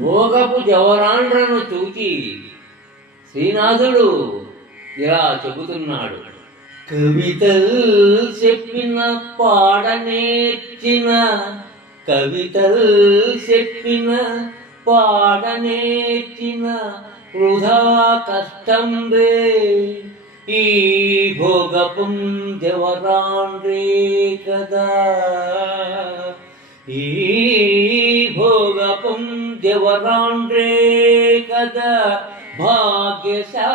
భోగపు జవరాండ్రను చూచి శ్రీనాథుడు ఇలా చెబుతున్నాడు. కవితలు చెప్పిన పాడనేర్చిన, కవితలు చెప్పిన పాడనేర్చిన వృధా కష్టంబే ఈ భోగపుం జవరాండ్రే కదా. ఈ భోగపుం జవరాండ్రే కదా భాగ్యశాలినులు.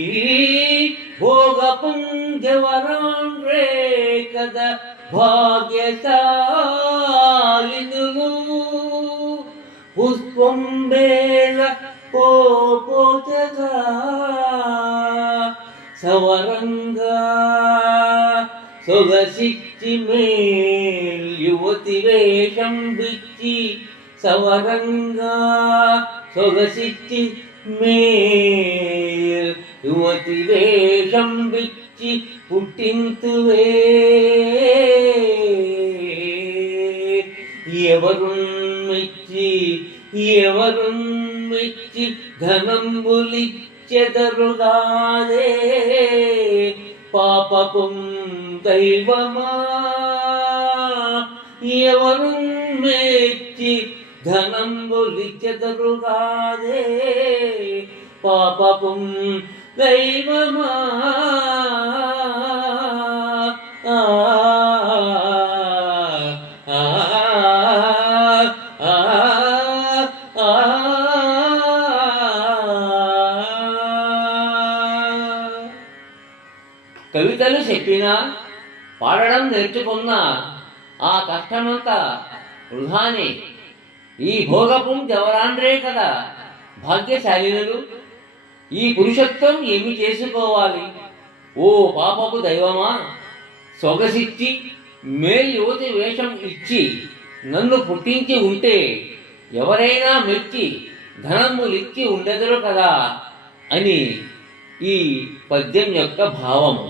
ఈ భోగపుం జవరాండ్రే కదా భాగ్యశాలినులు. పుష్పం వేల పోపోతగా సవరంగా సొగసిచ్చి మేల్ యువతి వేషం బిచ్చి, సవరంగా సొగసిచ్చి మేల్ యువతి వేషం బిచ్చి పుట్టింతువే. ఎవరుమ్మిచ్చి ఎవరుమ్మిచ్చి ధనంబులిచ్చెదరుగాదే పాపపుం దైవమా. ఎవరు మెచ్చి ధనంబులిచ్చెదరుగాదే పాపపుం దైవమా. కవితలు చెప్పినా పాడడం నేర్చుకున్నా ఆ కష్టమంతా వృధానే. ఈ భోగపుం జవరాండ్రే కదా భాగ్యశాలినులు. ఈ పురుషత్వం ఏమి చేసుకోవాలి ఓ పాపపు దైవమా. సొగసిచ్చి మేల్ యువతి వేషం ఇచ్చి నన్ను పుట్టించి ఉంటే ఎవరైనా మెచ్చి ధనములిచ్చి ఉండెదరు కదా అని ఈ పద్యం యొక్క భావము.